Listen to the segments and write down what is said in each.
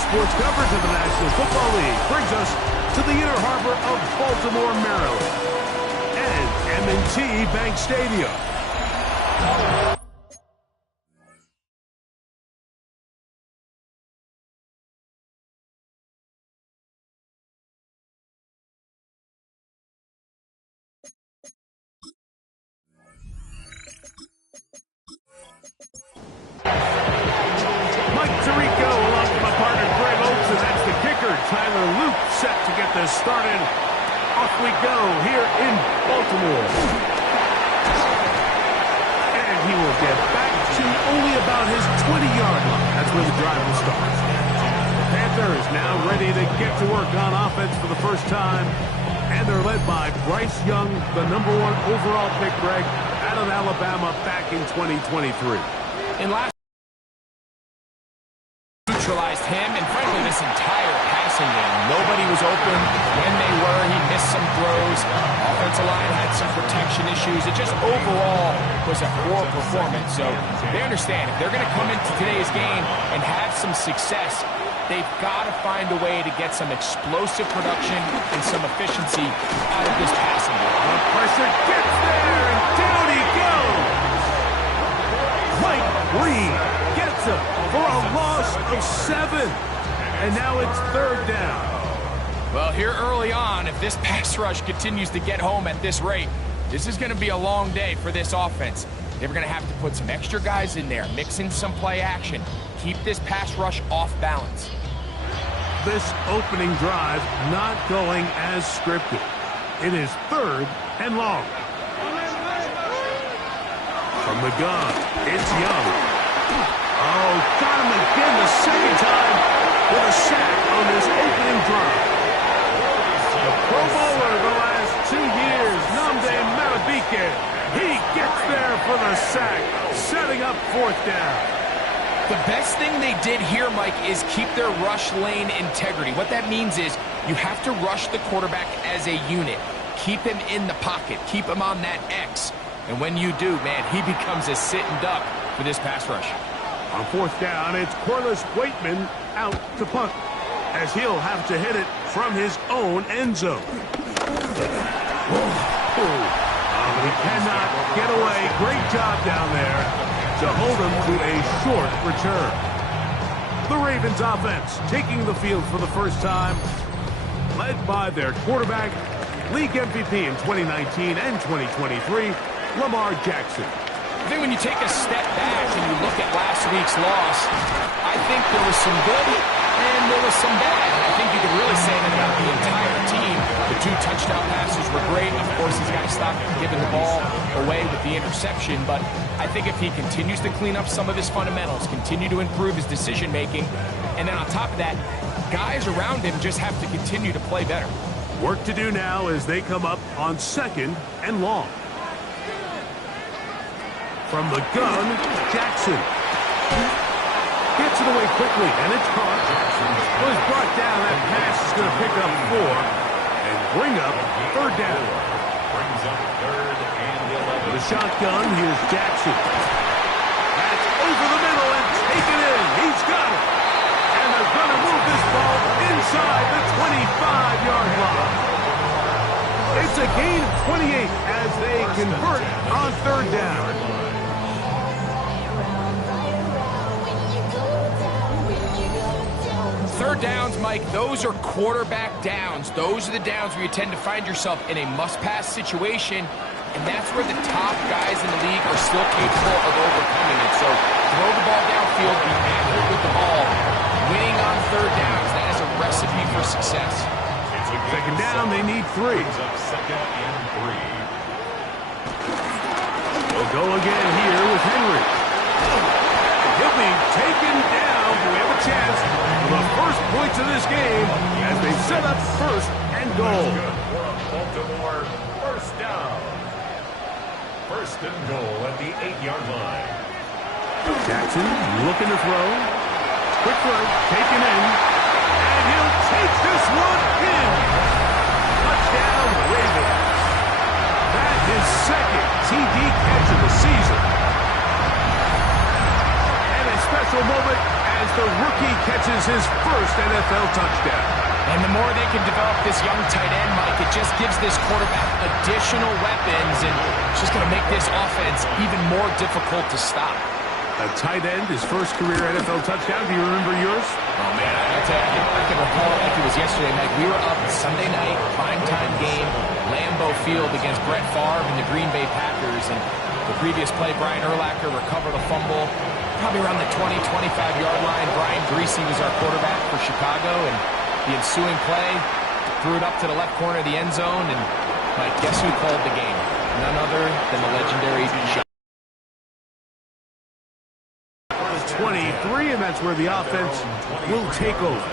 sports coverage of the National Football League brings us to the inner harbor of Baltimore, Maryland, and M&T Bank Stadium. Tyler Luke set to get this started. Off we go here in Baltimore. And he will get back to only about his 20-yard line. That's where the drive will start. The Panthers now ready to get to work on offense for the first time. And they're led by Bryce Young, the #1 overall pick, Greg, out of Alabama back in 2023. In last neutralized him, and frankly, this entire passing game. Nobody was open. When they were, he missed some throws. Offensive line had some protection issues. It just overall was a poor performance. So they understand if they're going to come into today's game and have some success, they've got to find a way to get some explosive production and some efficiency out of this passing game. The pressure gets there, and down he goes. Mike Reed gets him for a loss of 7. And now it's 3rd down. Well, here early on, if this pass rush continues to get home at this rate, this is going to be a long day for this offense. They're going to have to put some extra guys in there, mix in some play action, keep this pass rush off balance. This opening drive not going as scripted. It is 3rd and long. From the gun, it's Young. Oh, got him again the second time with a sack on this opening drive. The Pro Bowler the last 2 years, Nnamdi Madubuike. He gets there for the sack, setting up 4th down. The best thing they did here, Mike, is keep their rush lane integrity. What that means is you have to rush the quarterback as a unit. Keep him in the pocket. Keep him on that X. And when you do, man, he becomes a sitting duck for this pass rush. On 4th down, it's Corliss Waitman out to punt, as he'll have to hit it from his own end zone. He cannot get away. Great job down there to hold him to a short return. The Ravens offense taking the field for the first time, led by their quarterback, league MVP in 2019 and 2023, Lamar Jackson. I think when you take a step back and you look at last week's loss, I think there was some good and there was some bad. I think you could really say that about the entire team. The 2 touchdown passes were great. Of course, he's got to stop giving the ball away with the interception. But I think if he continues to clean up some of his fundamentals, continue to improve his decision-making, and then on top of that, guys around him just have to continue to play better. Work to do now as they come up on 2nd and long. From the gun, Jackson gets it away quickly, and it's caught. Was brought down. That pass is going to pick up 4 and bring up 3rd down. Brings up 3rd and 11. The shotgun, here's Jackson. That's over the middle and taken in. He's got it. And they're going to move this ball inside the 25-yard line. It's a gain of 28 as they convert on 3rd down. 3rd downs, Mike, those are quarterback downs. Those are the downs where you tend to find yourself in a must-pass situation, and that's where the top guys in the league are still capable of overcoming it. So throw the ball downfield, be accurate with the ball. Winning on 3rd downs, that is a recipe for success. 2nd down, they need 3. Brings up 2nd and 3. They'll go again here with Henry. He'll be taken down. We have a chance for the first points of this game as they set up 1st and goal. Baltimore, 1st down. 1st and goal at the 8-yard line. Jackson looking to throw. Quick throw, taken in. And he'll take this one in. Touchdown, Ravens. That is 2nd TD catch of the season. And a special moment as as the rookie catches his first NFL touchdown. And the more they can develop this young tight end, Mike, it just gives this quarterback additional weapons, and it's just going to make this offense even more difficult to stop. A tight end, his first career NFL touchdown. Do you remember yours? Oh, man, I tell you, I can recall it like it was yesterday, Mike. We were up Sunday night, primetime game, Lambeau Field against Brett Favre and the Green Bay Packers. And the previous play, Brian Urlacher recovered a fumble probably around the 20, 25-yard line. Brian Greasy was our quarterback for Chicago, and the ensuing play threw it up to the left corner of the end zone. And, Mike, guess who called the game? None other than the legendary John. 23, and that's where the offense will take over.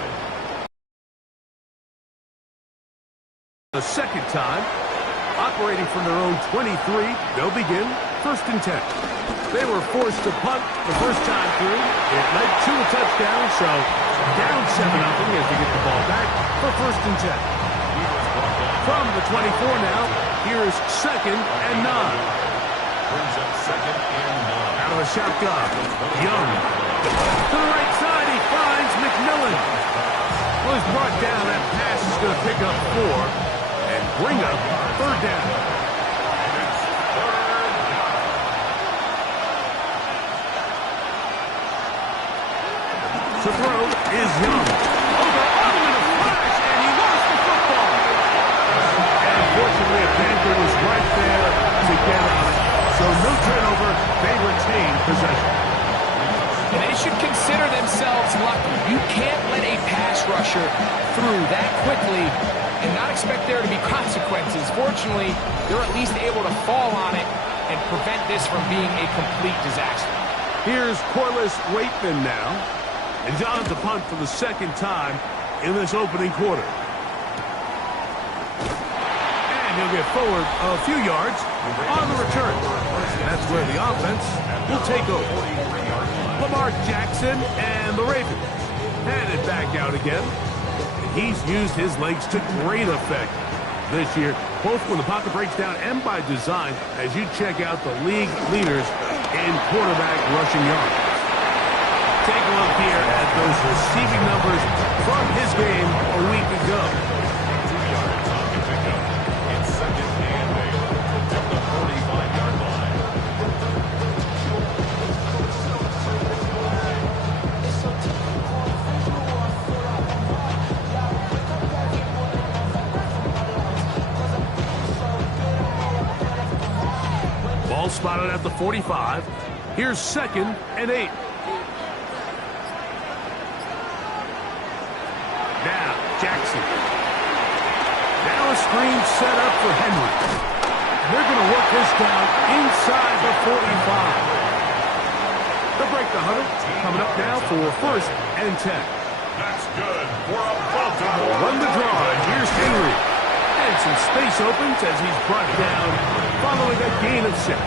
The second time, operating from their own 23, they'll begin 1st and 10. They were forced to punt the first time through. It led to a touchdown, so down 7-0 as they get the ball back for 1st and 10. From the 24 now, here's 2nd and 9. Brings up 2nd and 9. Out of the shotgun, Young. To the right side, he finds McMillan. Well, he's brought down. That pass is going to pick up 4 and bring up 3rd down. The throw is Young. Over in a flash, and he lost the football. And fortunately, a Panther was right there to get on it. So no turnover. They retain possession. And they should consider themselves lucky. You can't let a pass rusher through that quickly and not expect there to be consequences. Fortunately, they're at least able to fall on it and prevent this from being a complete disaster. Here's Corliss Waitman now. And John's a punt for the second time in this opening quarter. And he'll get forward a few yards on the return. That's where the offense will take over. Lamar Jackson and the Ravens headed back out again. And he's used his legs to great effect this year, both when the pocket breaks down and by design, as you check out the league leaders in quarterback rushing yards. Take a look here at those receiving numbers from his game a week ago. 2 yards on the pickup. It's 2nd and 8 at the 45-yard line. Ball spotted at the 45. Here's 2nd and 8. Now, Jackson. Now a screen set up for Henry. They're going to work this down inside the 45. They'll break the 100. Coming up now for 1st and 10. That's good for a Baltimore. Run the draw, and here's Henry. And some space opens as he's brought down following a gain of 6.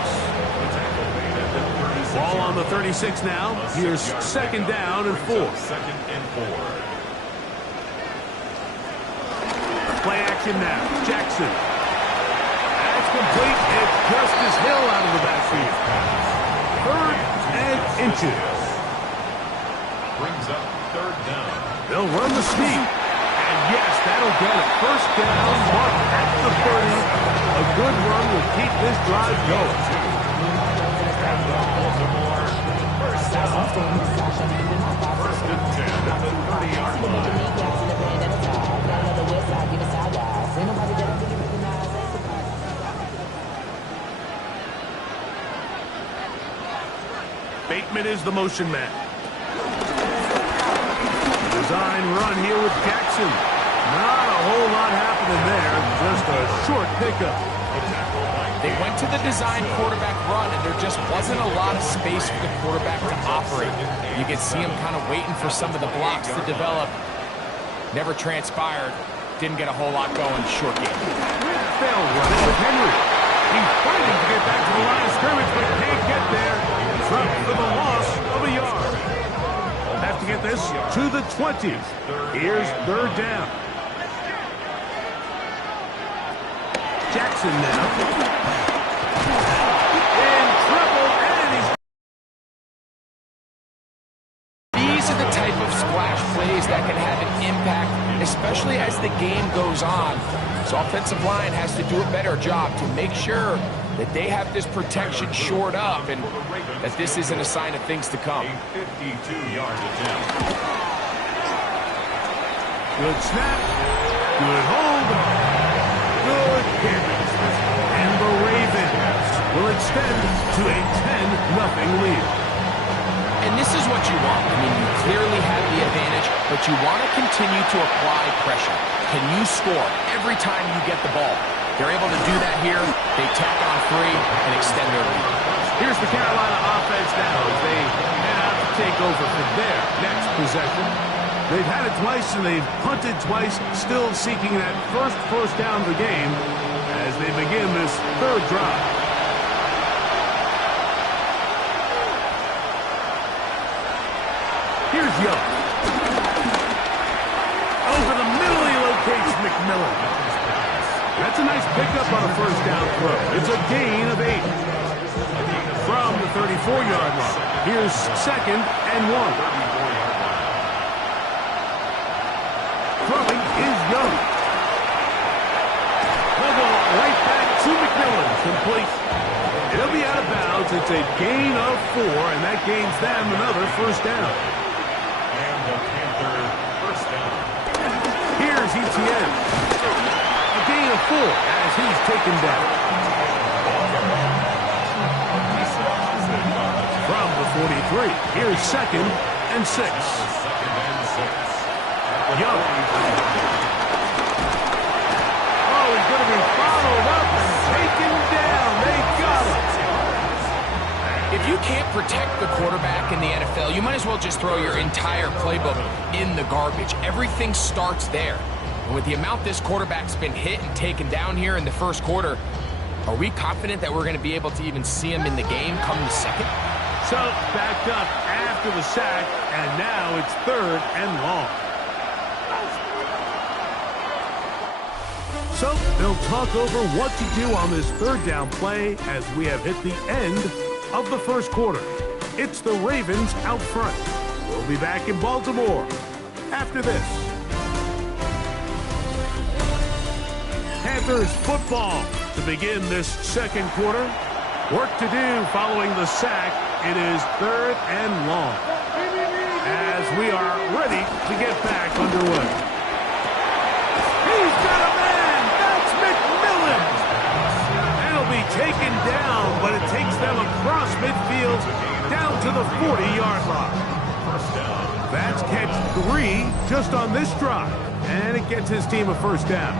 Ball on the 36 now. Here's 2nd down and 4. 2nd and 4. Play action now. Jackson. That's complete. It's Justice Hill out of the backfield. 3rd and inches. Brings up 3rd down. They'll run the sneak. And yes, that'll get it. 1st down, marked at the 30. A good run will keep this drive going. Baltimore. 1st and 10 at the 30-yard line. Bateman is the motion man. Design run here with Jackson. Not a whole lot happening there. Just a short pickup. They went to the design quarterback run, and there just wasn't a lot of space for the quarterback to operate. You could see him kind of waiting for some of the blocks to develop. Never transpired. Didn't get a whole lot going. Short game. They'll run it with Henry. He's fighting to get back to the line of scrimmage, but can't get there. Dropped for the loss of a yard. Have to get this to the 20s. Here's 3rd down. Jackson now. In trouble, and he's... These are the type pressure's on. So offensive line has to do a better job to make sure that they have this protection shored up and that this isn't a sign of things to come. 52-yard attempt. Good snap. Good hold. Good hit. And the Ravens will extend to a 10-0 lead. And this is what you want. I mean, you clearly have the advantage, but you want to continue to apply pressure. Can you score every time you get the ball? They're able to do that here. They tack on 3 and extend their lead. Here's the Carolina offense now as they head out to take over for their next possession. They've had it twice and they've punted twice, still seeking that first down of the game as they begin this third drive. Here's Young. Over the middle, he locates McMillan. That's a nice pickup on a first down throw. It's a gain of 8. From the 34-yard line. Here's 2nd and 1. Throwing is Young. They'll go right back to McMillan. Complete. It'll be out of bounds. It's a gain of 4, and that gains them another first down. And the Panther first down. Here's Etienne. A gain of 4 as he's taken down. From the 43, here's 2nd and 6. Young. Oh, he's going to be followed up and taken down. They got him. If you can't protect the quarterback in the NFL, you might as well just throw your entire playbook in the garbage. Everything starts there. And with the amount this quarterback's been hit and taken down here in the first quarter, are we confident that we're going to be able to even see him in the game come the second? So, backed up after the sack, and now it's 3rd and long. So, they'll talk over what to do on this 3rd down play as we have hit the end of the first quarter. It's the Ravens out front. We'll be back in Baltimore after this. Panthers football to begin this second quarter. Work to do following the sack. It is 3rd and long as we are ready to get back underway. He's got a man. That's McMillan. That'll be taken down, but it takes them across midfield down to the 40-yard line. That's catch 3 just on this drive, and it gets his team a first down.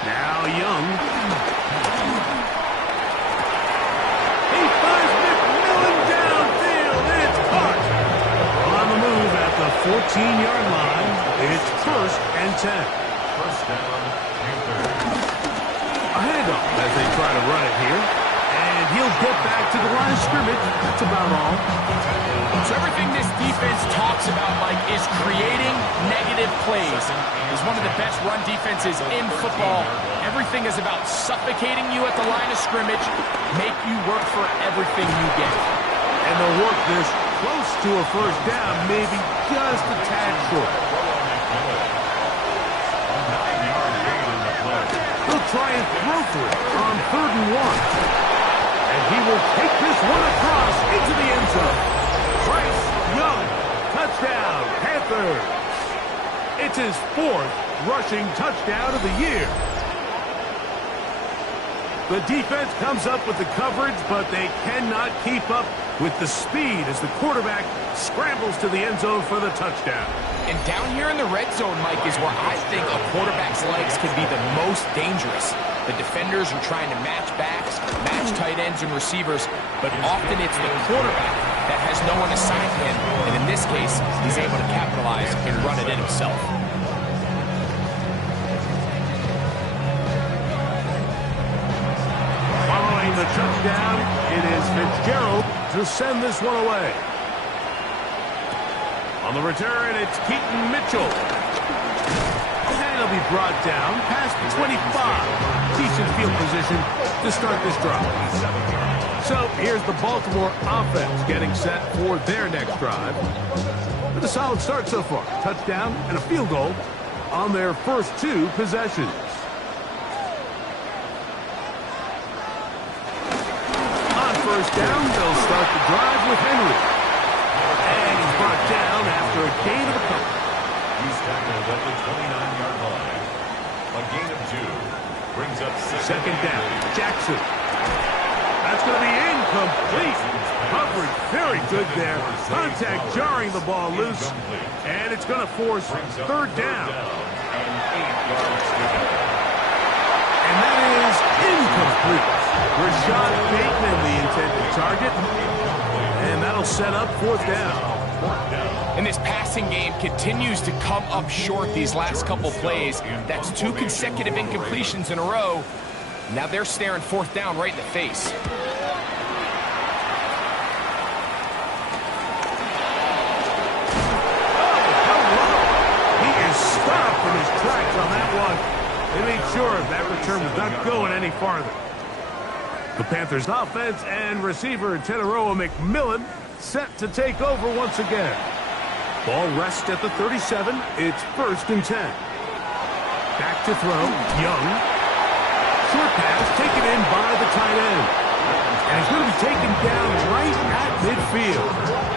Now Young. He finds McMillan downfield. It's caught. On the move at the 14-yard line. It's 1st and 10. First down, Panther. A handoff as they try to run it here. And he'll get back to the line of scrimmage. That's about all. So everything this defense talks about, Mike, is creating negative plays. It's one of the best run defenses in football. Everything is about suffocating you at the line of scrimmage, make you work for everything you get. And they'll work this close to a first down, maybe just a tad short. He'll try and throw for it on 3rd and 1. And he will take this one across into the end zone. Bryce Young, touchdown, Panthers. It's his 4th rushing touchdown of the year. The defense comes up with the coverage, but they cannot keep up with the speed as the quarterback scrambles to the end zone for the touchdown. And down here in the red zone, Mike, is where I think a quarterback's legs can be the most dangerous. The defenders are trying to match backs, match tight ends and receivers, but often it's the quarterback that has no one assigned to him, and in this case, he's able to capitalize and run it in himself. Following the touchdown, it is Fitzgerald to send this one away. On the return, it's Keaton Mitchell. And he'll be brought down past the 25. Decent field position to start this drive. So here's the Baltimore offense getting set for their next drive. With a solid start so far. Touchdown and a field goal on their first 2 possessions. On first down, they'll start the drive with Henry. And he's brought down after a gain of a couple. He's tackled at the 29-yard line. A gain of 2 brings up second down. Jackson. That's going to be incomplete. Coverage very good there. Contact jarring the ball loose. And it's going to force third down. And that is incomplete. Rashad Bateman, the intended target. And that'll set up fourth down. And this passing game continues to come up short these last couple plays. That's 2 consecutive incompletions in a row. Now they're staring fourth down right in the face. Stopped in his tracks on that one. They made sure that return was not going any farther. The Panthers offense and receiver Tenaroa McMillan set to take over once again. Ball rests at the 37. It's 1st and 10. Back to throw. Young. Short pass taken in by the tight end. And he's going to be taken down right at midfield.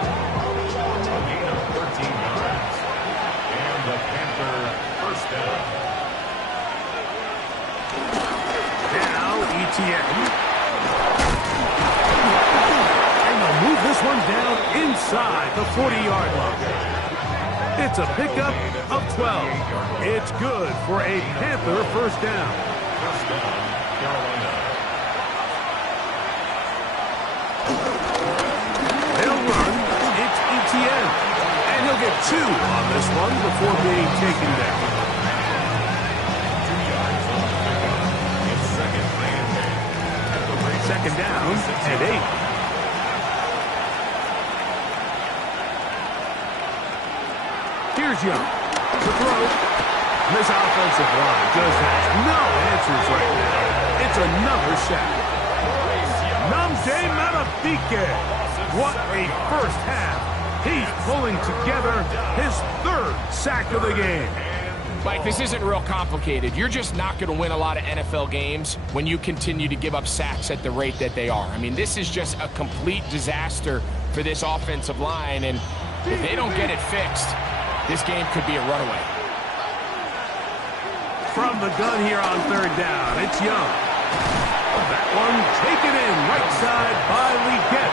Now, ETN. And they'll move this one down inside the 40-yard line. It's a pickup of 12. It's good for a Panther first down. First down, Carolina. They'll run. It's ETN. And he'll get 2 on this one before being taken down. Second down and 8. Here's Young to throw. This offensive line just has no answers right now. It's another sack. Namde Matabike. What a first half. He's pulling together his 3rd sack of the game. Mike, this isn't real complicated. You're just not going to win a lot of NFL games when you continue to give up sacks at the rate that they are. I mean, this is just a complete disaster for this offensive line, and if they don't get it fixed, this game could be a runaway. From the gun here on 3rd down, it's Young. That one taken in right side by Leggett.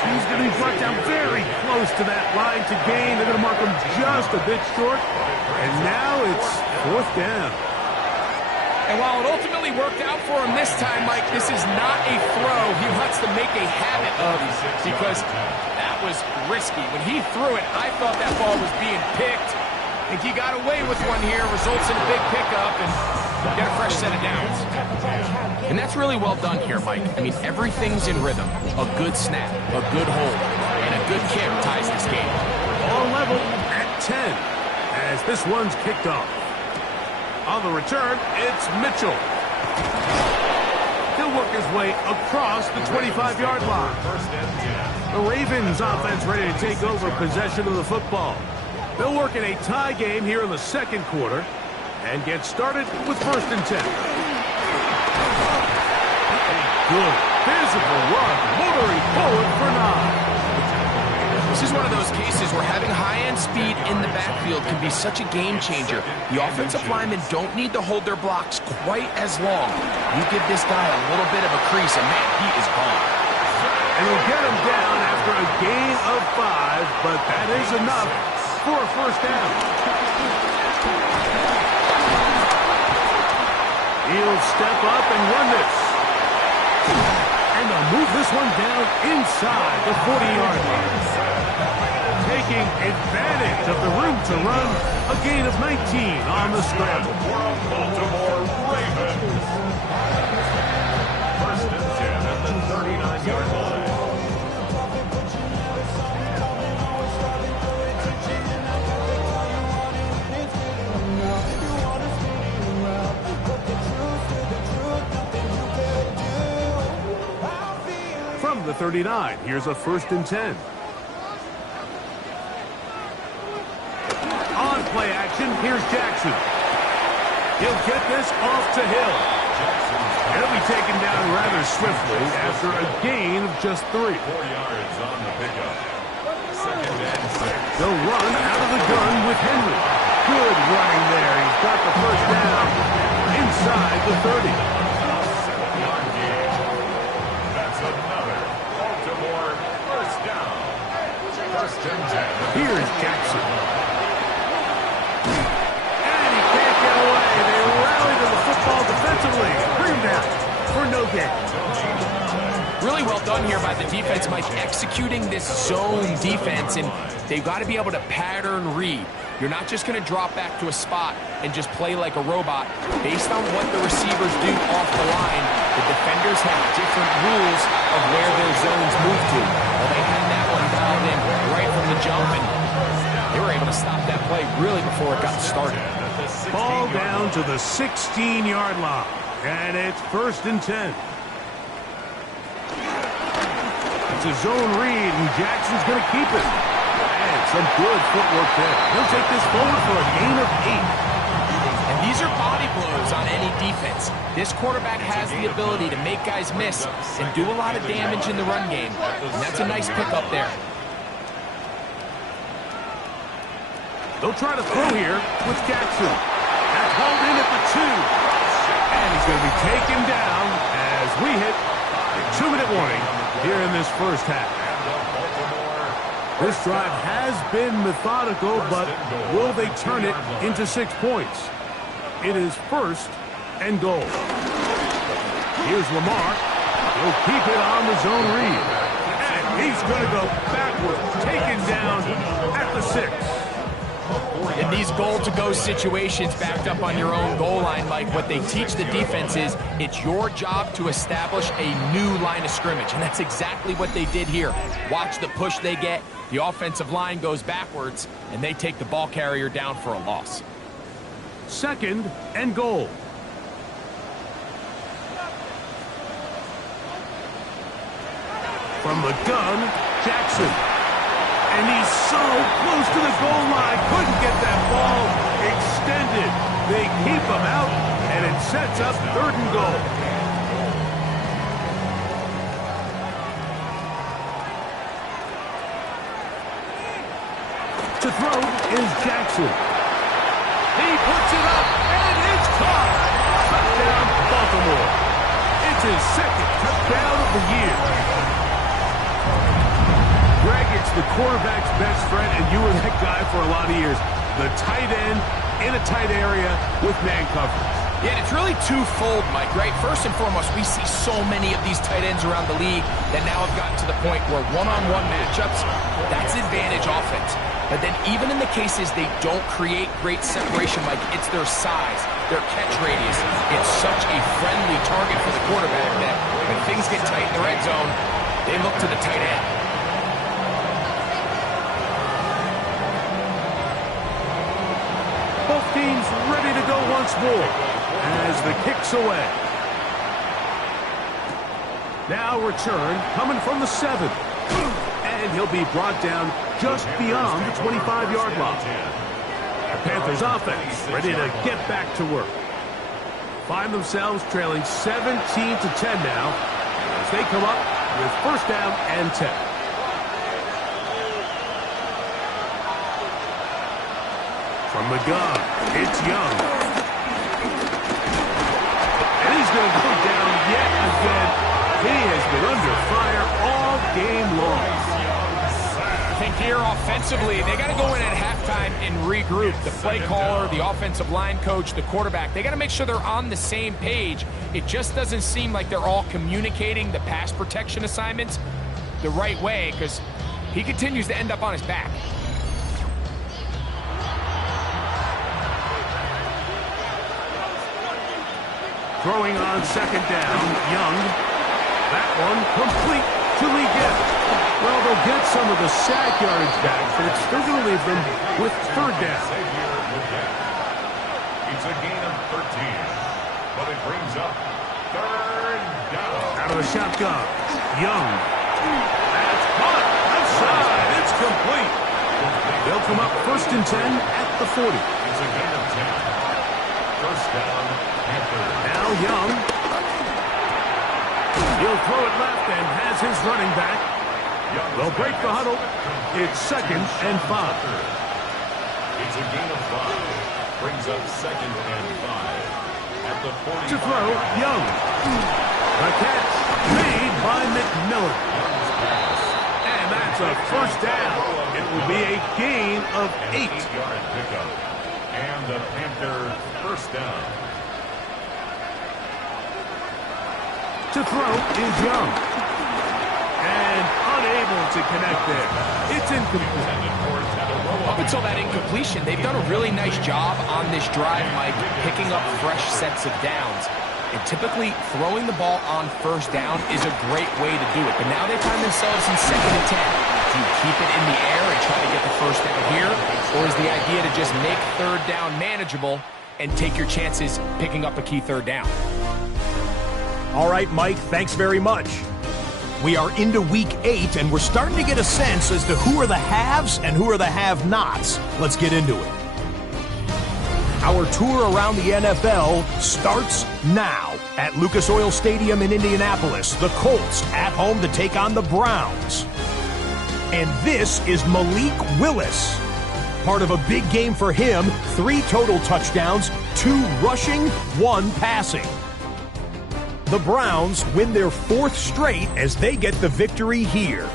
He's going to be brought down very close to that line to gain. They're going to mark him just a bit short. And now it's 4th down. And while it ultimately worked out for him this time, Mike, this is not a throw he wants to make a habit of because that was risky. When he threw it, I thought that ball was being picked. I think he got away with one here, results in a big pickup, and get a fresh set of downs. And that's really well done here, Mike. I mean, everything's in rhythm. A good snap, a good hold, and a good kick ties this game. All level at 10 as this one's kicked off. On the return, it's Mitchell. He'll work his way across the 25-yard line. The Ravens offense ready to take over possession of the football. They'll work in a tie game here in the 2nd quarter and get started with 1st and 10. Good physical run, motoring forward for 9. This is one of those cases where having high-end speed in the backfield can be such a game changer. The offensive linemen don't need to hold their blocks quite as long. You give this guy a little bit of a crease, and man, he is gone. And he'll get him down after a gain of 5, but that is enough for a first down. He'll step up and run this. And they'll move this one down inside the 40-yard line. Taking advantage of the room to run, a gain of 19 on the scramble. Baltimore Ravens. First and 10 at the 39-yard line. the 39. Here's a 1st and 10. On play action, here's Jackson. He'll get this off to Hill. He'll be taken down rather swiftly after a gain of just 3. 4 yards on the pickup. 2nd and 6. They'll run out of the gun with Henry. Good running there. He's got the 1st down inside the 30. 7-yard gain. That's another Baltimore 1st down. 1st and 10. Here's Jackson. And he can't get away. They rally to the football defensively. Bring him down for no gain. Really well done here by the defense, Mike, executing this zone defense, and they've got to be able to pattern read. You're not just going to drop back to a spot and just play like a robot. Based on what the receivers do off the line, the defenders have different rules of where their zones move to. Well, they had that one dialed in right from the jump, and they were able to stop that play really before it got started. Ball down to the 16-yard line, and it's 1st and 10. It's a zone read, and Jackson's going to keep it. And some good footwork there. He'll take this forward for a gain of 8. And these are body blows on any defense. This quarterback has the ability to make guys miss and do a lot of damage in the run game. And that's a nice pickup there. They'll try to throw here with Jackson. That's hauled in at the 2. And he's going to be taken down as we hit a 2-minute warning here in this 1st half. This drive has been methodical, but will they turn it into 6 points? It is 1st and goal. Here's Lamar. He'll keep it on the zone read. And he's going to go backward, taken down at the 6. In these goal-to-go situations backed up on your own goal line, Mike, what they teach the defense is it's your job to establish a new line of scrimmage, and that's exactly what they did here. Watch the push they get. The offensive line goes backwards, and they take the ball carrier down for a loss. 2nd and goal. From the gun, Jackson. And he's so close to the goal line. Couldn't get that ball extended. They keep him out, and it sets up 3rd and goal. To throw is Jackson. He puts it up, and it's caught. Touchdown, Baltimore. It's his 2nd touchdown of the year. Greg, it's the quarterback's best friend, and you were that guy for a lot of years. The tight end in a tight area with man coverage. Yeah, and it's really twofold, Mike, right? First and foremost, we see so many of these tight ends around the league that now have gotten to the point where one-on-one matchups, that's advantage offense. But then even in the cases they don't create great separation, Mike, it's their size, their catch radius. It's such a friendly target for the quarterback that when things get tight in the red zone, they look to the tight end. Both teams ready to go once more as the kick's away. Now return coming from the 7. And he'll be brought down just beyond the 25-yard line. The Panthers offense ready to get back to work. Find themselves trailing 17-10 now as they come up with 1st down and 10. From the gun, it's Young. And he's going to go down yet again. He has been under fire all game long. I think here offensively, they got to go in at halftime and regroup. The play caller, the offensive line coach, the quarterback, they got to make sure they're on the same page. It just doesn't seem like they're all communicating the pass protection assignments the right way because he continues to end up on his back. Throwing on 2nd down, Young. That one complete to Lee Gibb. Well, they'll get some of the sack yardage back, but it's still going to leave them with 3rd down. It's a gain of 13, but it brings up 3rd down. Out of the shotgun, Young That's caught. Outside. It's complete. They'll come up 1st and 10 at the 40. It's a gain of 10. First down, Panthers. Now Young. He'll throw it left and has his running back. They'll break the huddle. It's 2nd and 5. It's a gain of 5. Brings up 2nd and 5. At the 40. To throw, Young. The catch made by McMillan. And that's a first down. It will be a gain of 8. 8-yard pickup. And the Panthers first down. To throw is Young. And unable to connect there. It's incomplete. Up until that incompletion, they've done a really nice job on this drive, Mike, picking up fresh sets of downs. And typically, throwing the ball on first down is a great way to do it. But now they find themselves in 2nd and 10. Do you keep it in the air and try to get the first down here? Or is the idea to just make 3rd down manageable and take your chances picking up a key 3rd down? All right, Mike, thanks very much. We are into week 8, and we're starting to get a sense as to who are the haves and who are the have-nots. Let's get into it. Our tour around the NFL starts now at Lucas Oil Stadium in Indianapolis. The Colts at home to take on the Browns. And this is Malik Willis. Part of a big game for him, 3 total touchdowns, 2 rushing, 1 passing. The Browns win their 4th straight as they get the victory here.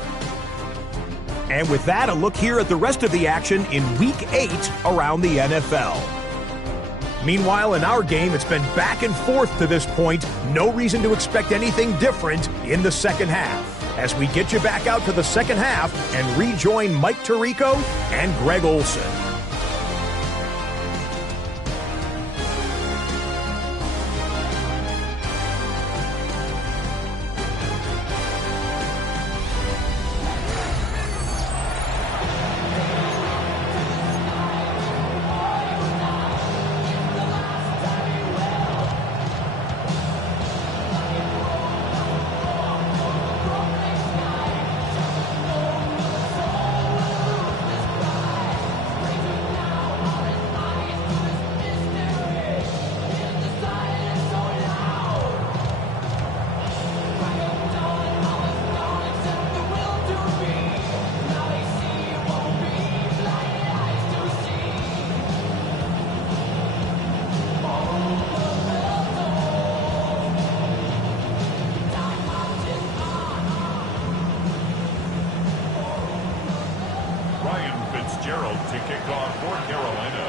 And with that, a look here at the rest of the action in Week 8 around the NFL. Meanwhile, in our game, it's been back and forth to this point. No reason to expect anything different in the second half. As we get you back out to the second half and rejoin Mike Tirico and Greg Olson. Fitzgerald to kick off for Carolina.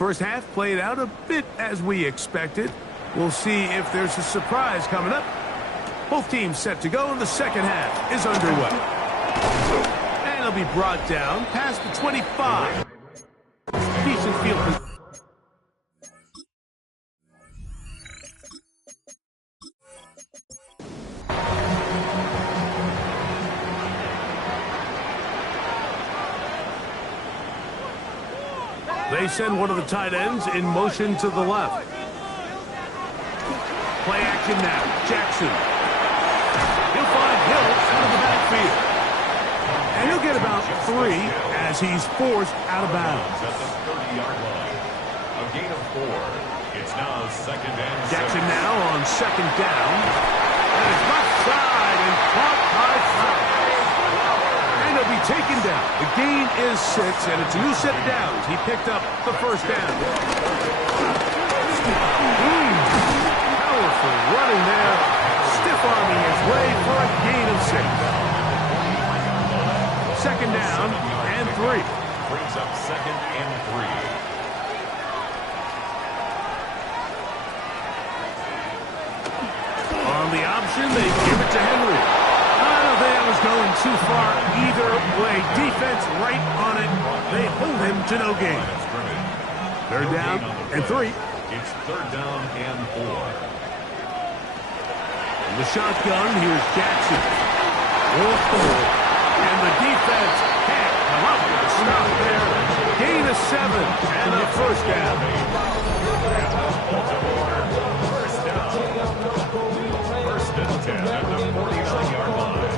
First half played out a bit as we expected. We'll see if there's a surprise coming up. Both teams set to go, and the second half is underway. And it'll be brought down past the 25. Decent field position. They send one of the tight ends in motion to the left. Play action now. Jackson. He'll find Hill out of the backfield. And he'll get about 3 as he's forced out of bounds. At the 30-yard line. A gain of 4. It's now second and Jackson now on second down. And it's left side and caught by Fowler. And he'll be taken down. The gain is 6, and it's a new set of downs. He picked up the first down. Powerful running there. Stiff-arming his way for a gain of 6. Second down and 3. Brings up second and 3. On the option, they give it to Henry. I don't think that was going too far either way. Defense right on it. They hold him to no gain. Third down and 3. It's third down and 4. In the shotgun, here's Jackson. Wolf forward. And the defense can't come up with a stop there. Gain of 7 and a first down. First down. First and 10 at the 49-yard line.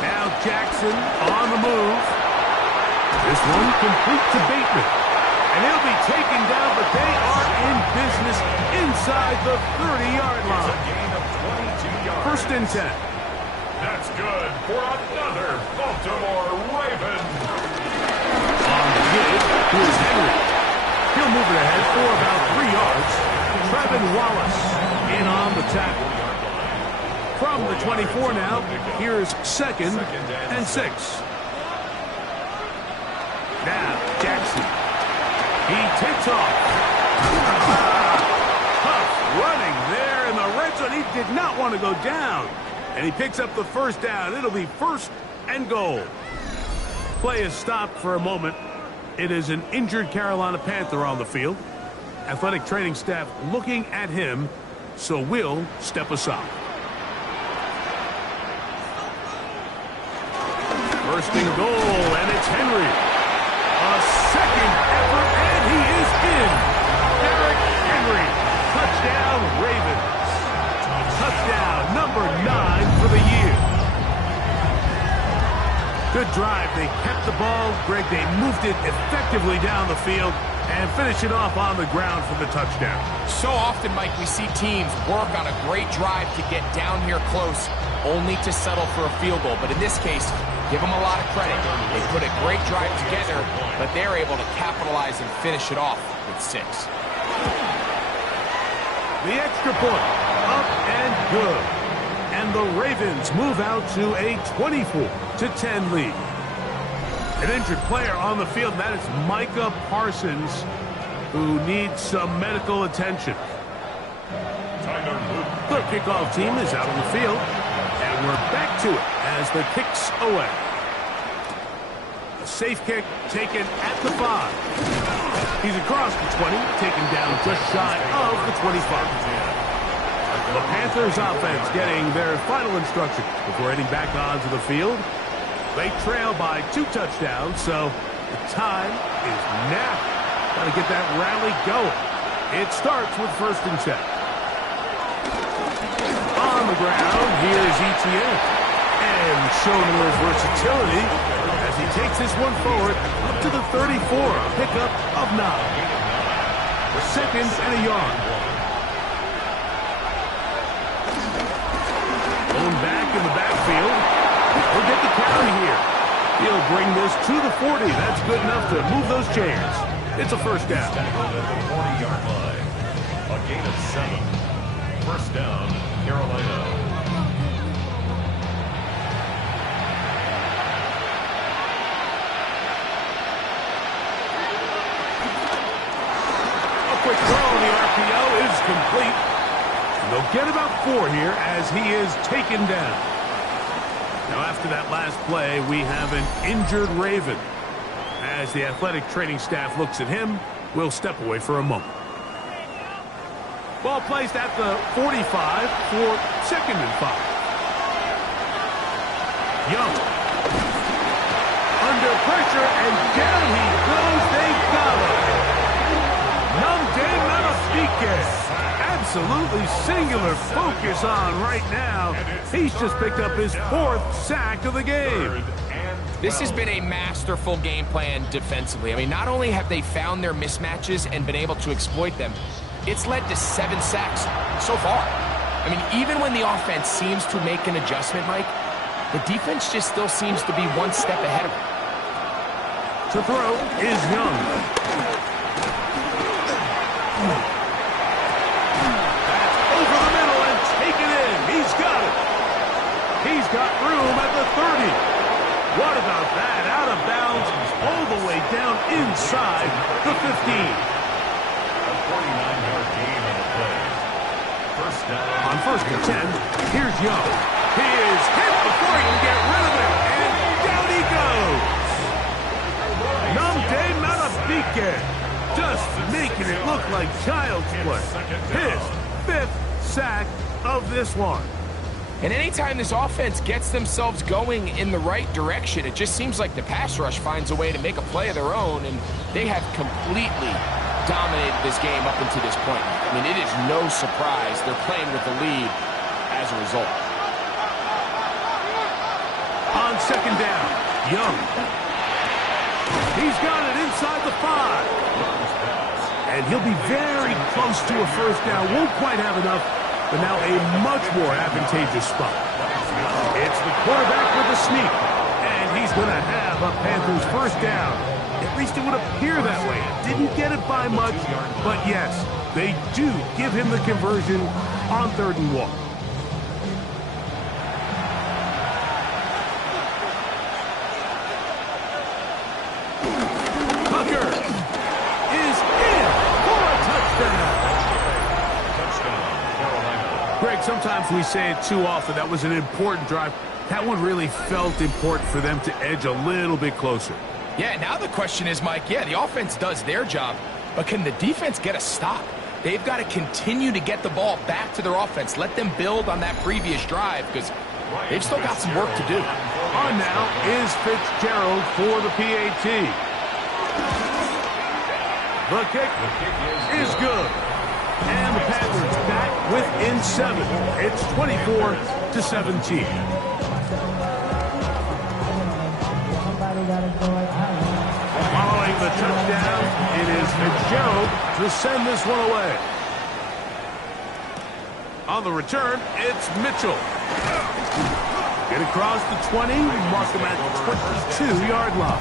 Now Jackson on the move. This one complete to Bateman. And he'll be taken down, but they are in business inside the 30-yard line. Gain of 22 yards. First and 10. That's good for another Baltimore Raven. On the give, here's Henry. He'll move it ahead for about 3 yards. Trevin Wallace in on the tackle. From the 24 now, here's second and 6. Now, Jackson. He takes off. Tough running there in the red zone. He did not want to go down. And he picks up the first down. It'll be first and goal. Play is stopped for a moment. It is an injured Carolina Panther on the field. Athletic training staff looking at him, so we'll step aside. First and goal, and it's Henry. A second effort, and he is in. Derrick Henry. Touchdown, Ravens. Touchdown, number 9 for the year. Good drive. They kept the ball. Greg, they moved it effectively down the field and finish it off on the ground for the touchdown. So often, Mike, we see teams work on a great drive to get down here close, only to settle for a field goal. But in this case, give them a lot of credit. They put a great drive together, but they're able to capitalize and finish it off with 6. The extra point, up and good. And the Ravens move out to a 24-10 lead. An injured player on the field, that is Micah Parsons, who needs some medical attention. The kickoff team is out on the field, and we're back to it as the kick's away. A safe kick taken at the 5. He's across the 20, taken down just shy of the 25. The Panthers offense getting their final instructions before heading back onto the field. They trail by 2 touchdowns, so the time is now. Got to get that rally going. It starts with first and 10. On the ground, here's Etienne. And showing a little versatility as he takes this one forward up to the 34. A pickup of 9. For second and a yard. Going back in the backfield. He'll get the carry here. He'll bring this to the 40. That's good enough to move those chains. It's a first down. Tackled at the 40-yard line. A gain of 7. First down, Carolina. Quick throw on the RPO is complete. And they'll get about 4 here as he is taken down. Now after that last play, we have an injured Raven. As the athletic training staff looks at him, we'll step away for a moment. Ball placed at the 45 for 2nd and 5. Young. Under pressure, and down he goes. They got him. Absolutely singular focus on right now. He's just picked up his 4th sack of the game. This has been a masterful game plan defensively. I mean, not only have they found their mismatches and been able to exploit them, it's led to 7 sacks so far. I mean, even when the offense seems to make an adjustment, Mike, the defense just still seems to be one step ahead of them. To throw is Young. That's over the middle and taken in. He's got it. He's got room at the 30. What about that? Out of bounds all the way down inside the 15. A 49-yard gain on the play. First down. On 1st and 10, here's Young. He is hit before he can get rid of it, and down he goes. Namde Malabike. Just making it look like child's play. His 5th sack of this one. And anytime this offense gets themselves going in the right direction, it just seems like the pass rush finds a way to make a play of their own, and they have completely dominated this game up until this point. I mean, it is no surprise they're playing with the lead as a result. On 2nd down, Young. He's got it inside the 5. And he'll be very close to a first down. Won't quite have enough, but now a much more advantageous spot. It's the quarterback with the sneak. And he's going to have a Panthers first down. At least it would appear that way. Didn't get it by much, but yes, they do give him the conversion on 3rd and 1. Greg, sometimes we say it too often. That was an important drive. That one really felt important for them to edge a little bit closer. Yeah, now the question is, Mike, yeah, the offense does their job, but can the defense get a stop? They've got to continue to get the ball back to their offense. Let them build on that previous drive because they've still got some work to do. On now is Fitzgerald for the PAT. The kick is good. And the Panthers back within 7. It's 24-17. Following the touchdown, it is Fitzgerald to send this one away. On the return, it's Mitchell. Get across the 20, mark him at the 22-yard line.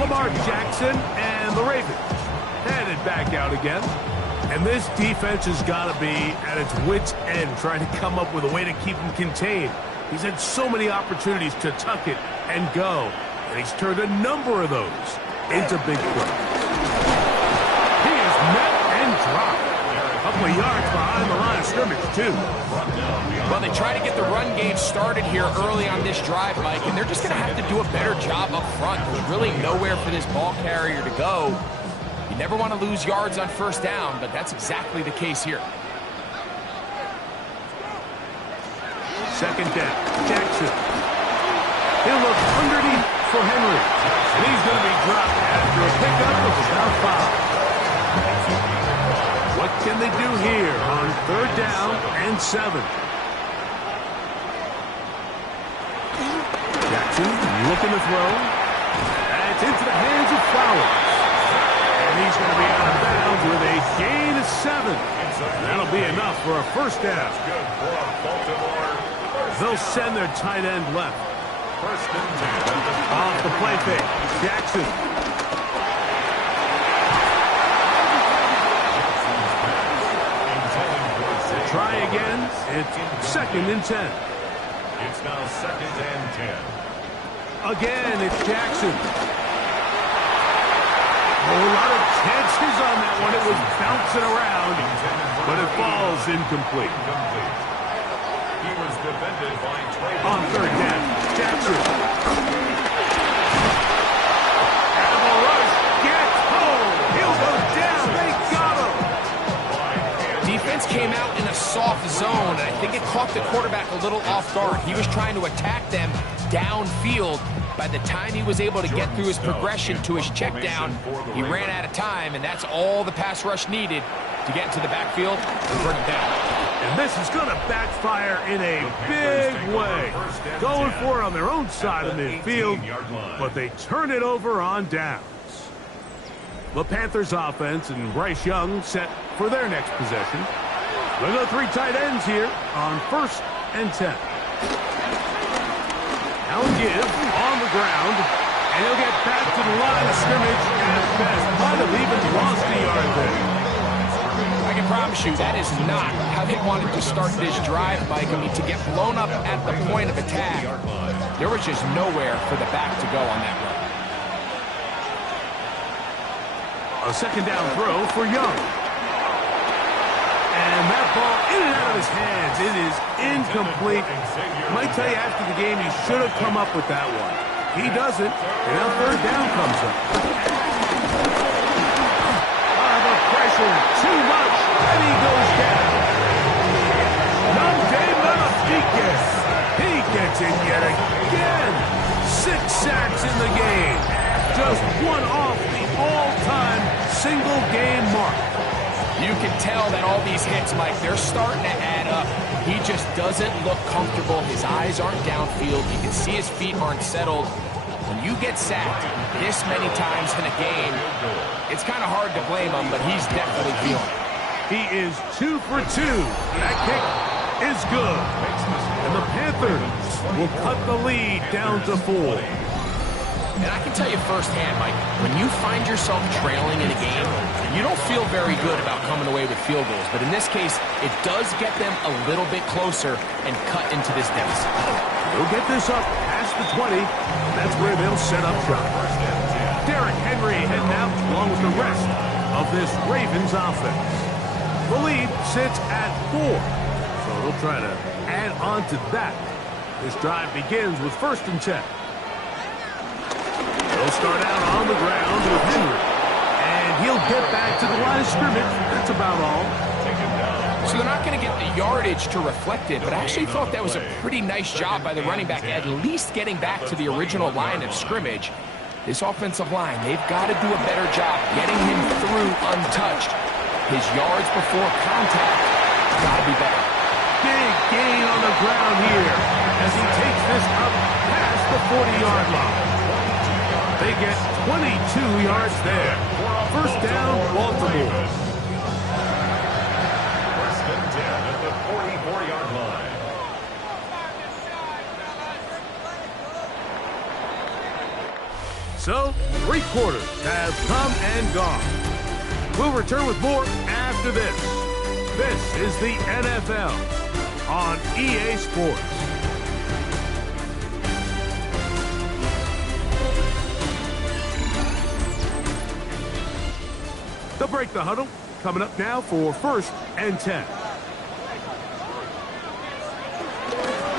Lamar Jackson and the Ravens headed back out again. And this defense has got to be at its wits' end, trying to come up with a way to keep him contained. He's had so many opportunities to tuck it and go, and he's turned a number of those into big plays. He is met and dropped. A couple of yards behind the line of scrimmage, too. Well, they try to get the run game started here early on this drive, Mike, and they're just going to have to do a better job up front. There's really nowhere for this ball carrier to go. You never want to lose yards on first down, but that's exactly the case here. 2nd down, Jackson. He'll look underneath for Henry. And he's going to be dropped after a pickup of about 5. What can they do here on 3rd down and 7? Jackson looking to throw. And it's into the hands of Flowers. And he's going to be out of bounds with a gain of 7. That'll be enough for a first down. They'll send their tight end left. First and 10. Off the play fake. Jackson. Try again. It's second and 10. It's now second and 10. Again, it's Jackson. Oh, a lot of chances on that one. It was bouncing around, but it falls incomplete. He was defended by Trey. On third down, Jackson. Animal rush gets home. He'll go down. They got him. Defense came out in a soft zone, and I think it caught the quarterback a little off guard. He was trying to attack them downfield. By the time he was able to get through his progression to his check down, he ran out of time, and that's all the pass rush needed to get into the backfield and bring him down. And this is going to backfire in a big way. Going for it on their own side of midfield, but they turn it over on downs. The Panthers offense and Bryce Young set for their next possession. We'll go three tight ends here on first and 10. Now give on the ground, and he'll get back to the line of scrimmage at best. Might have even lost a yard there. I can promise you that is not how they wanted to start this drive, Mike. I mean, to get blown up at the point of attack, there was just nowhere for the back to go on that run. A second down throw for Young. And that ball in and out of his hands. It is incomplete. Might tell you after the game he should have come up with that one. He doesn't, and now third down comes up. The pressure, too much, and he goes down. He gets it yet again. 6 sacks in the game. Just one off the all-time single-game mark. You can tell that all these hits, Mike, they're starting to add up. He just doesn't look comfortable. His eyes aren't downfield. You can see his feet aren't settled. When you get sacked this many times in a game, it's kind of hard to blame him, but he's definitely feeling it. He is 2 for 2. That kick is good. And the Panthers will cut the lead down to 4. And I can tell you firsthand, Mike, when you find yourself trailing in a game, you don't feel very good about coming away with field goals. But in this case, it does get them a little bit closer and cut into this deficit. They'll get this up past the 20. And that's where they'll set up shop. Derrick Henry heading out along with the rest of this Ravens offense. The lead sits at 4. So they'll try to add on to that. This drive begins with first and 10. They'll start out on the ground with Henry. And he'll get back to the line of scrimmage. That's about all. So they're not going to get the yardage to reflect it, but I actually thought that was a pretty nice job by the running back, at least getting back to the original line of scrimmage. This offensive line, they've got to do a better job getting him through untouched. His yards before contact got to be better. Big gain on the ground here as he takes this up past the 40-yard line. They get 22 yards there. First down, Baltimore. First and 10 at the 44-yard line. So, 3 quarters have come and gone. We'll return with more after this. This is the NFL on EA Sports. They'll break the huddle. Coming up now for first and 10.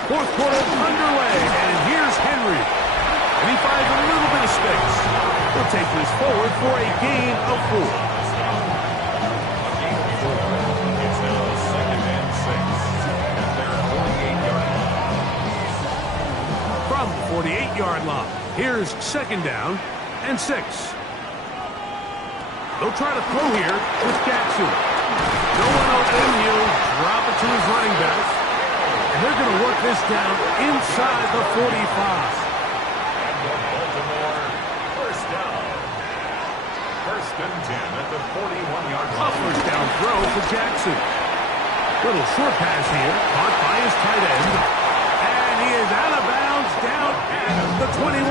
Fourth quarter underway, and here's Henry. And he finds a little bit of space. He'll take this forward for a gain of 4. It's now second and 6 at their 48-yard line. From the 48-yard line, here's second down and 6. They'll try to throw here with Jackson. No one open. He'll drop it to his running back. And they're going to work this down inside the 45. And the Baltimore first down. First and 10 at the 41-yard A line. first down throw for Jackson. Little short pass here, caught by his tight end. And he is out of bounds down at the 21.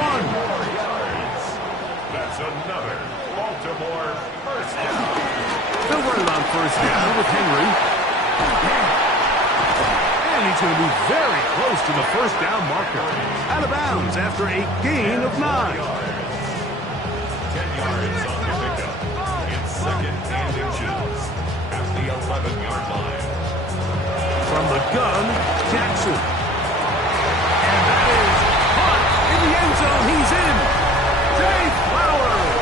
That's another Baltimore first down. They'll run it on first down with Henry. And he's going to be very close to the first down marker. Out of bounds after a gain of 9. 10 yards on the pickup. It's second and inches at the 11-yard line. From the gun, Jackson. And that is caught in the end zone. He's in. Jay Flowers.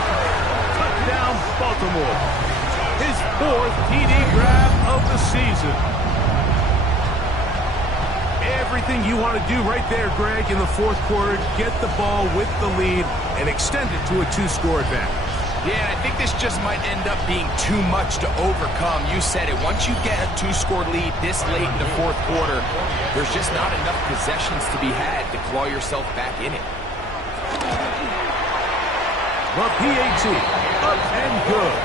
Touchdown, Baltimore. His 4th TD grab of the season. Everything you want to do right there, Greg, in the 4th quarter. Get the ball with the lead and extend it to a 2-score advantage. Yeah, I think this just might end up being too much to overcome. You said it. Once you get a 2-score lead this late in the 4th quarter, there's just not enough possessions to be had to claw yourself back in it. The PAT, up and good.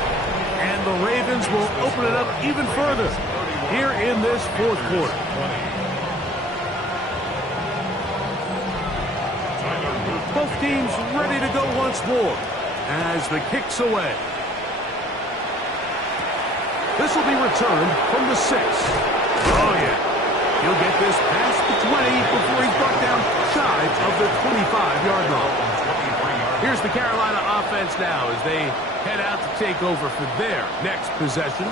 And the Ravens will open it up even further here in this 4th quarter. Both teams ready to go once more as the kick's away. This will be returned from the 6. Oh, yeah. He'll get this past the 20 before he's brought down shy of the 25-yard line. Here's the Carolina offense now as they head out to take over for their next possession.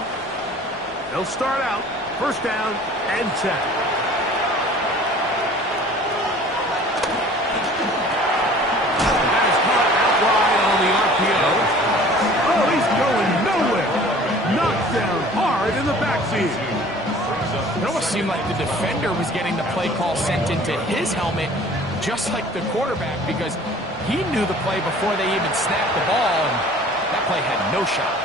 They'll start out first down and 10. Oh, he's going nowhere. Knocked down hard in the backfield. It almost seemed like the defender was getting the play call sent into his helmet, just like the quarterback, because he knew the play before they even snapped the ball, and that play had no shot.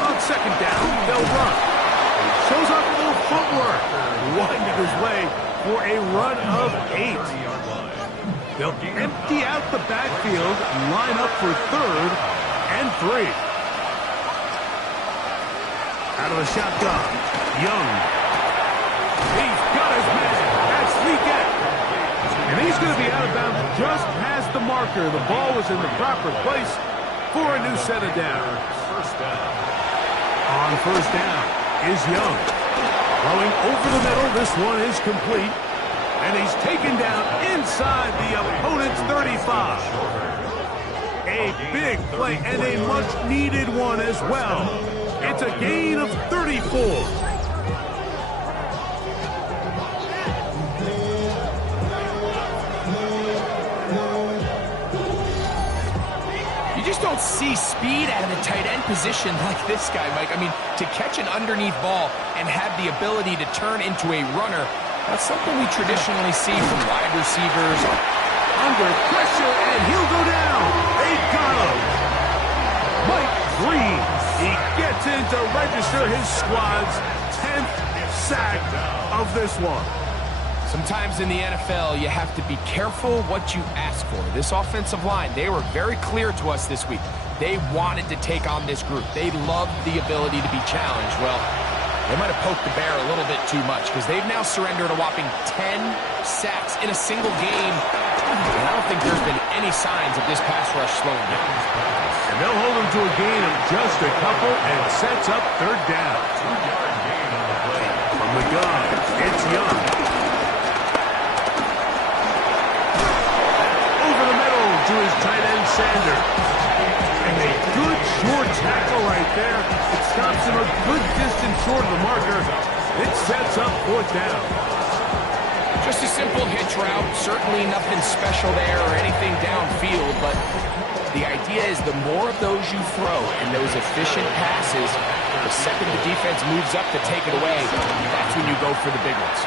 On second down, they'll run. Shows off a little footwork. Winded his way for a run of 8. They'll empty out the backfield, line up for 3rd and 3. Out of the shotgun, Young. He's got his man. That's Leakett. And he's going to be out of bounds just past the marker. The ball was in the proper place for a new set of downs. On first down is Young. Throwing over the middle. This one is complete. And he's taken down inside the opponent's 35. A big play and a much-needed one as well. It's a gain of 34. You just don't see speed out of the tight end position like this guy, Mike. I mean, to catch an underneath ball and have the ability to turn into a runner, that's something we traditionally see from wide receivers. Under pressure, and he'll go down. They got him. Mike Green, he gets in to register his squad's 10th sack of this one. Sometimes in the NFL, you have to be careful what you ask for. This offensive line, they were very clear to us this week. They wanted to take on this group. They loved the ability to be challenged. Well, they might have poked the bear a little bit too much because they've now surrendered a whopping 10 sacks in a single game. And I don't think there's been any signs of this pass rush slowing down. And they'll hold him to a gain of just a couple and sets up 3rd down. 2-yard gain on the play. From the gun, it's Young. Over the middle to his tight end, Sanders. And a good short tackle right there. It stops him a good distance short of the marker. It sets up 4th down. Just a simple hitch route. Certainly nothing special there or anything downfield, but the idea is the more of those you throw and those efficient passes, the second the defense moves up to take it away, that's when you go for the big ones.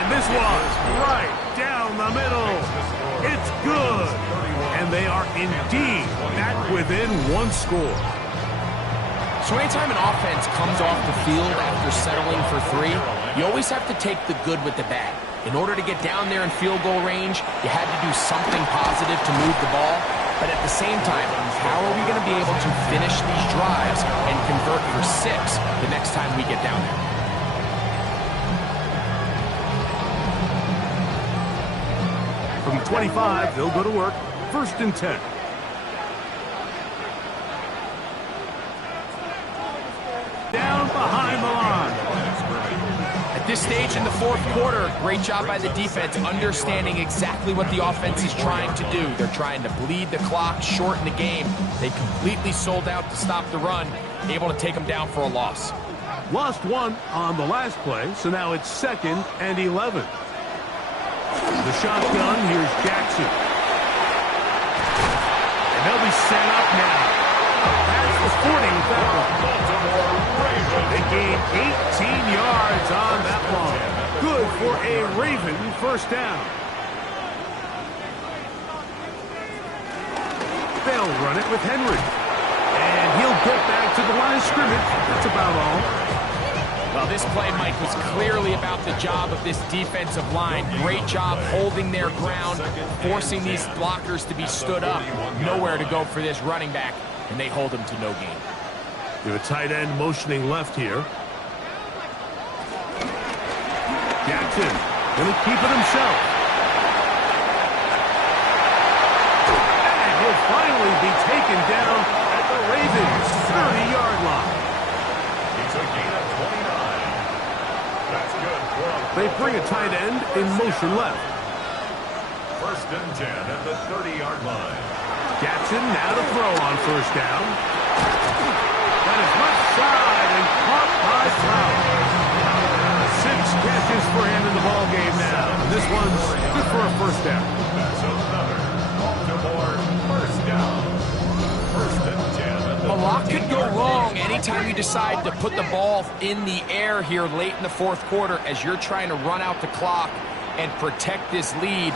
And this one's right down the middle. It's good. And they are indeed back within 1 score. So anytime an offense comes off the field after settling for 3, you always have to take the good with the bad. In order to get down there in field goal range, you had to do something positive to move the ball. But at the same time, how are we going to be able to finish these drives and convert for 6 the next time we get down there? the 25, they'll go to work. 1st and 10. Down behind the line. At this stage in the 4th quarter, great job by the defense understanding exactly what the offense is trying to do. They're trying to bleed the clock, shorten the game. They completely sold out to stop the run, able to take them down for a loss. Lost one on the last play, so now it's 2nd and 11. The shotgun, here's Jackson. And they'll be set up now. That's the 40 with that one. They gained 18 yards on that one. Good for a Raven 1st down. They'll run it with Henry. And he'll get back to the line of scrimmage. That's about all. Well, this play, Mike, was clearly about the job of this defensive line. Great job holding their ground, forcing these blockers to be stood up. Nowhere to go for this running back, and they hold him to no gain. We have a tight end motioning left here. Jackson going to keep it himself. And he'll finally be taken down at the Ravens' 30-yard line. It's a gain of 29. That's good for They bring a tight end in motion left. 1st and 10 at the 30-yard line. Jackson now to throw on 1st down. That is left side and caught by Flowers. 6 catches for him in the ball game now. And this one's good for a 1st down. That's another Baltimore 1st down. 1st and 10 at the A lot could go wrong anytime you decide to put the ball in the air here late in the 4th quarter as you're trying to run out the clock and protect this lead.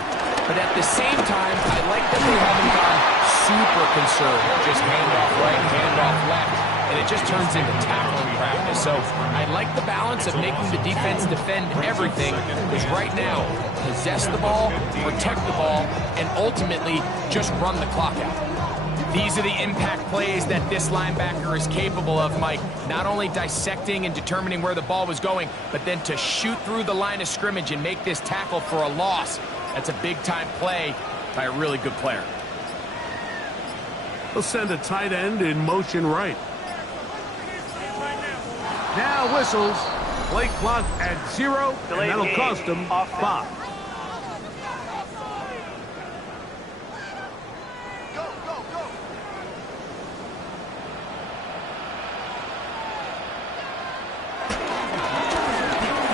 But at the same time, I like that they haven't gone super conservative. Just handoff right, handoff left, and it just turns into tackling practice. So I like the balance of making the defense defend everything, because right now, possess the ball, protect the ball, and ultimately just run the clock out. These are the impact plays that this linebacker is capable of, Mike. Not only dissecting and determining where the ball was going, but then to shoot through the line of scrimmage and make this tackle for a loss. That's a big-time play by a really good player. They'll send a tight end in motion right. Now whistles. Play clock at 0, and that'll cost them 5.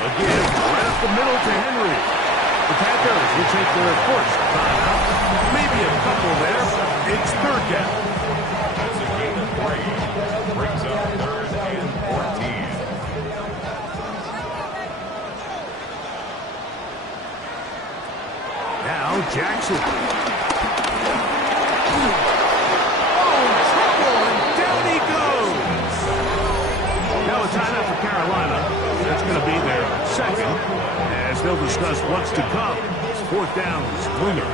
Again, right up the middle to Henry. The Panthers will take their 1st timeout. Maybe a couple there. It's 3rd down. That's a gain of 3. Brings up 3rd and 14. Now Jackson. Oh, trouble, and down he goes. Now a timeout for Carolina. That's going to be their 2nd, as they'll discuss what's to come. 4th down is Boomer.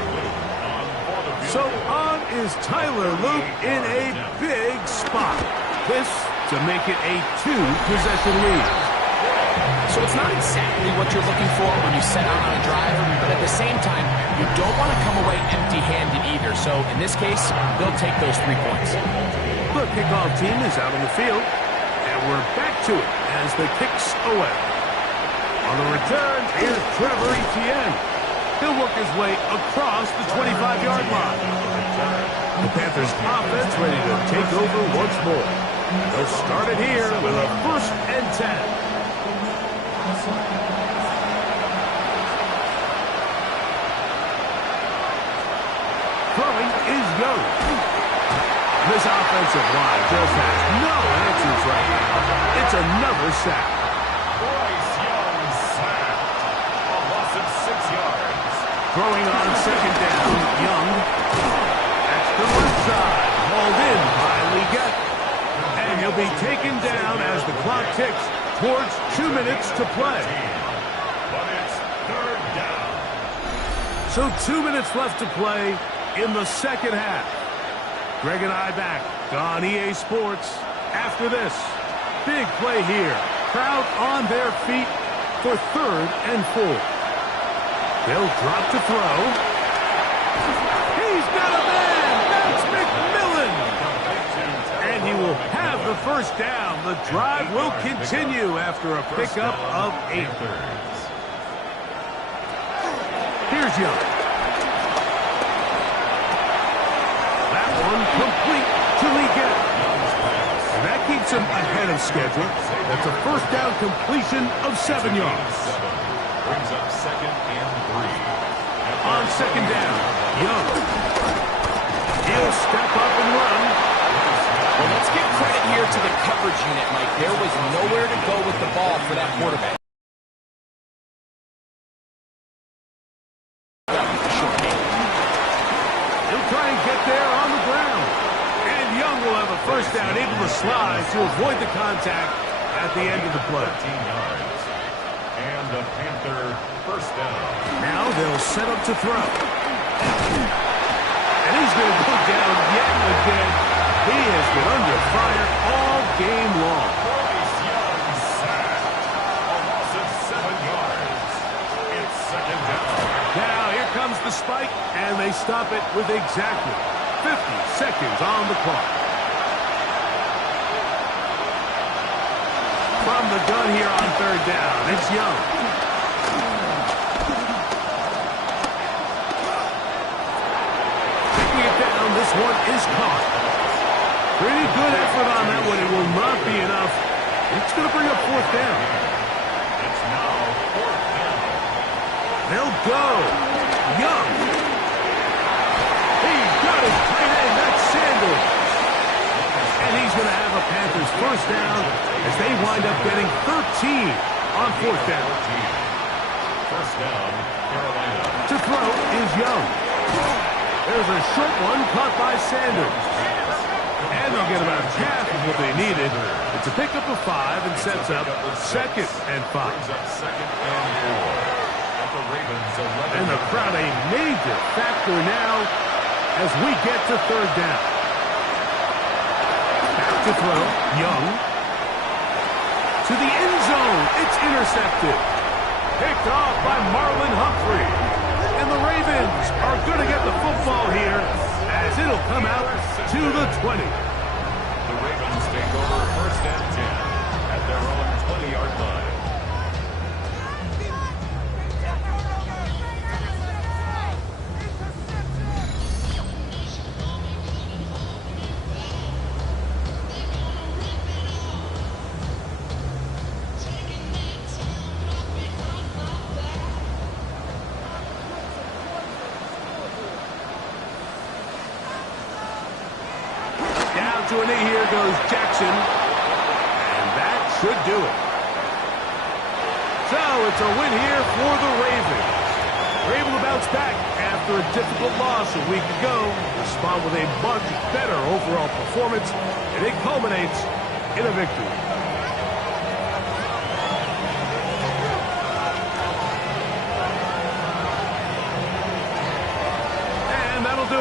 So on is Tyler Luke in a big spot. This to make it a 2-possession lead. So it's not exactly what you're looking for when you set out on a drive, but at the same time, you don't want to come away empty-handed either. So in this case, they'll take those 3 points. The kickoff team is out on the field, and we're back to it as the kicks away. On the return, here's Trevor Etienne. He'll work his way across the 25-yard line. The Panthers offense ready to take over once more. They'll start it here with a 1st and 10. Throwing is Young. This offensive line just has no answers right now. It's another sack. Bryce Young sacked. A loss of 6 yards. Throwing on 2nd down, Young. That's the left side. Hauled in by Leggett. And he'll be taken down as the clock ticks towards 2 minutes to play. But it's 3rd down. So 2 minutes left to play in the 2nd half. Greg and I back on EA Sports after this. Big play here. Crowd on their feet for 3rd and 4. They'll drop to throw. He's got a man. That's McMillan. And he will have the first down. The drive will continue after a pickup of 8. Here's Young. That one complete to Leggett. And that keeps him ahead of schedule. That's a first down completion of 7 yards. Brings up 2nd and 3. On 2nd down, Young. He'll step up and run. Well, let's give credit here to the coverage unit, Mike. There was nowhere to go with the ball for that quarterback. He'll try and get there on the ground. And Young will have a first down, able to slide to avoid the contact at the end of the play. 13 yards. And the Panther first down. Now they'll set up to throw. And he's going to go down yet again. He has been under fire all game long. Bryce Young sacked. A loss of 7 yards. It's 2nd down. Now here comes the spike, and they stop it with exactly 50 seconds on the clock. From the gun here on 3rd down, it's Young. Taking it down, this one is caught. Pretty good effort on that one. It will not be enough. It's going to bring up 4th down. It's now 4th down. They'll go. Young. He's got his tight end. That's Sanders. And he's going to have a Panthers first down as they wind up getting 13 on 4th down. First down, Carolina. To throw is Young. There's a short one caught by Sanders. And they'll get about half of what they needed. It's a pickup of 5 and sets up 2nd and 5. Brings up 2nd and 4. At the Ravens 11. And the crowd a major factor now as we get to 3rd down. Back to throw, Young. To the end zone, it's intercepted. Picked off by Marlon Humphrey. And the Ravens are going to get the football here as it'll come out to the 20. The Ravens take over 1st and 10 at their own 20-yard line. To an knee, here goes Jackson. And that should do it. So it's a win here for the Ravens. They're able to bounce back after a difficult loss a week ago. Respond with a much better overall performance. And it culminates in a victory.